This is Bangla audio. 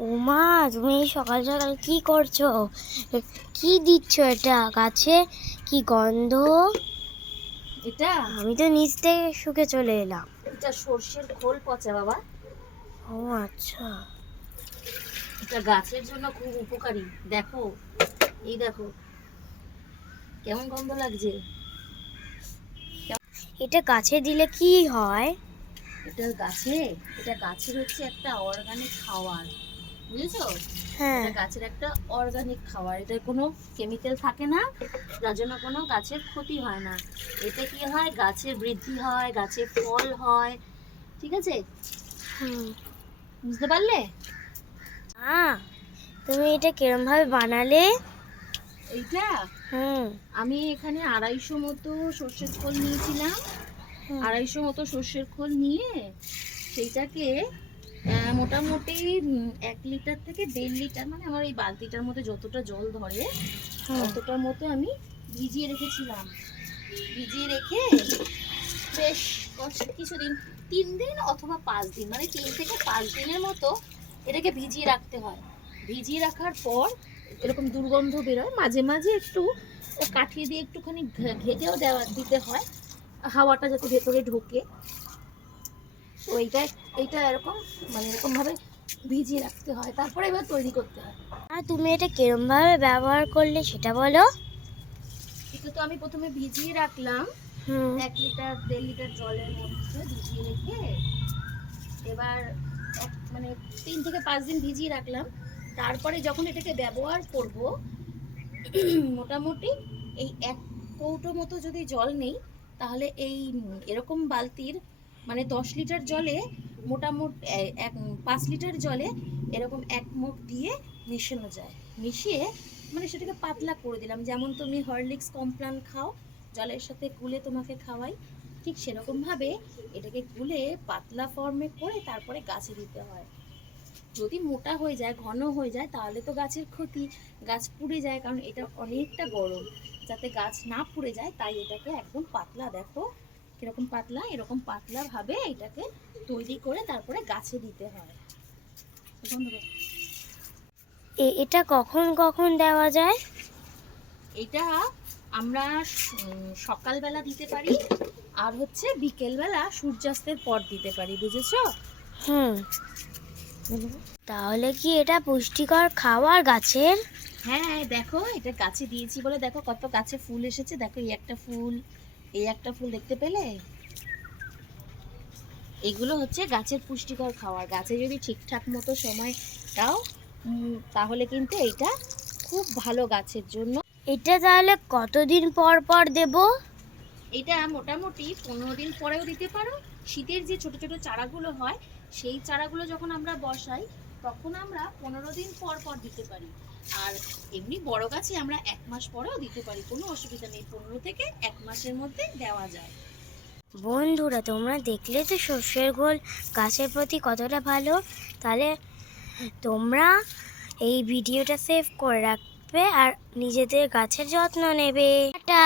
উমা তুমি সকাল সকাল কি করছ? কি দিচ্ছ এটা গাছে? কি গন্ধ? এটা? আমি তো নিচ থেকে শুকে চলে এলাম। এটা সর্ষের খোল পচা বাবা। ও আচ্ছা। এটা গাছের জন্য খুব উপকারী। দেখো এই দেখো। কেমন গন্ধ লাগছে? এটা গাছে দিলে কি হয়? এটা গাছে এটা গাছের হচ্ছে একটা অর্গানিক খাবার বুঝেছ? হ্যাঁ। গাছের একটা অর্গানিক খাবার। এটা কোনো কেমিক্যাল থাকে না যার জন্য কোনো গাছের ক্ষতি হয় না। এতে কি হয়? গাছের বৃদ্ধি হয় গাছে ফল হয়। ঠিক আছে। বুঝতে পারলে? আহ, তুমি এটা কিরম ভাবে বানালে? এইটা? হুম। আমি এখানে আড়াইশো মতো সর্ষের খোল নিয়েছিলাম। আড়াইশো মতো সর্ষের খোল নিয়ে সেইটাকে মোটামুটি এক লিটার থেকে দেড় লিটার মানে আমার এই বালতিটার মধ্যে যতটা জল ধরে ততটার মতো আমি ভিজিয়ে রেখেছিলাম। ভিজিয়ে রেখে বেশ কষ্ট- কিছুদিন তিন দিন অথবা পাঁচ দিন মানে তিন থেকে পাঁচ দিনের মতো এটাকে ভিজিয়ে রাখতে হয়। ভিজিয়ে রাখার পর এরকম দুর্গন্ধ বেরোয়। মাঝে মাঝে একটু কাঠিয়ে দিয়ে একটুখানি ঘেটেও দেওয়া দিতে হয়। হাওয়াটা যাতে ভেতরে ঢোকে। তো এইটা এইটা এরকম মানে এরকম ভাবে ভিজিয়ে রাখতে হয় তারপরে এবার তৈরি করতে হয়। আর তুমি এটা কিরম ভাবে ব্যবহার করলে সেটা বলো? এটা তো আমি প্রথমে ভিজিয়ে রাখলাম। এক লিটার দেড় লিটার জলের মধ্যে ভিজিয়ে রেখে এবার মানে তিন থেকে পাঁচ দিন ভিজিয়ে রাখলাম। তারপরে যখন এটাকে ব্যবহার করব মোটামুটি এই এক কৌটো মতো যদি জল নেই তাহলে এই এরকম বালতির মানে দশ লিটার জলে মোটামুটি এক, পাঁচ লিটার জলে এরকম এক মুখ দিয়ে মেশানো যায়। মিশিয়ে মানে সেটাকে পাতলা করে দিলাম। যেমন তুমি হরলিক্স কমপ্লান খাও, জলের সাথে গুলে তোমাকে খাওয়াই, ঠিক সেরকমভাবে এটাকে গুলে পাতলা ফর্মে করে তারপরে গাছে দিতে হয়। যদি মোটা হয়ে যায়, ঘন হয়ে যায়, তাহলে তো গাছের ক্ষতি। গাছ পুড়ে যায়, কারণ এটা অনেকটা গরম। যাতে গাছ না পুড়ে যায়, তাই এটাকে একদম পাতলা, দেখো কীরকম পাতলা এরকম পাতলা ভাবে এটাকে তৈরি করে তারপরে গাছে দিতে হয়। এ- এটা কখন কখন দেওয়া যায়? এটা আমরা সকালবেলা দিতে পারি আর হচ্ছে বিকেলবেলা সূর্যাস্তের পর দিতে পারি বুঝেছ? হুম। তাহলে কি এটা পুষ্টিকর খাবার গাছের? হ্যাঁ দেখো এটা গাছে দিয়েছি বলে দেখো কত গাছে ফুল এসেছে। দেখো এই একটা ফুল এই একটা ফুল দেখতে পেলে? এগুলো হচ্ছে গাছের পুষ্টিকর খাওয়ার। গাছে যদি ঠিকঠাক মতো সময় দাও তাহলে কিন্তু এটা খুব ভালো গাছের জন্য। এটা তাহলে কতদিন পর পর দেব? এটা মোটামুটি পনেরো দিন পরেও দিতে পারো। শীতের যে ছোট ছোট চারাগুলো হয় সেই চারাগুলো যখন আমরা বসাই তখন আমরা পনেরো দিন পর পর দিতে পারি। আর এমনি বড় গাছে আমরা এক মাস পরেও দিতে পারি, কোনো অসুবিধা নেই। পনেরো থেকে এক মাসের মধ্যে দেওয়া যায়। বন্ধুরা, তোমরা দেখলে তো সর্ষের গোল গাছের প্রতি কতটা ভালো? তাহলে তোমরা এই ভিডিওটা সেভ করে রাখবে আর নিজেদের গাছের যত্ন নেবে। টাটা!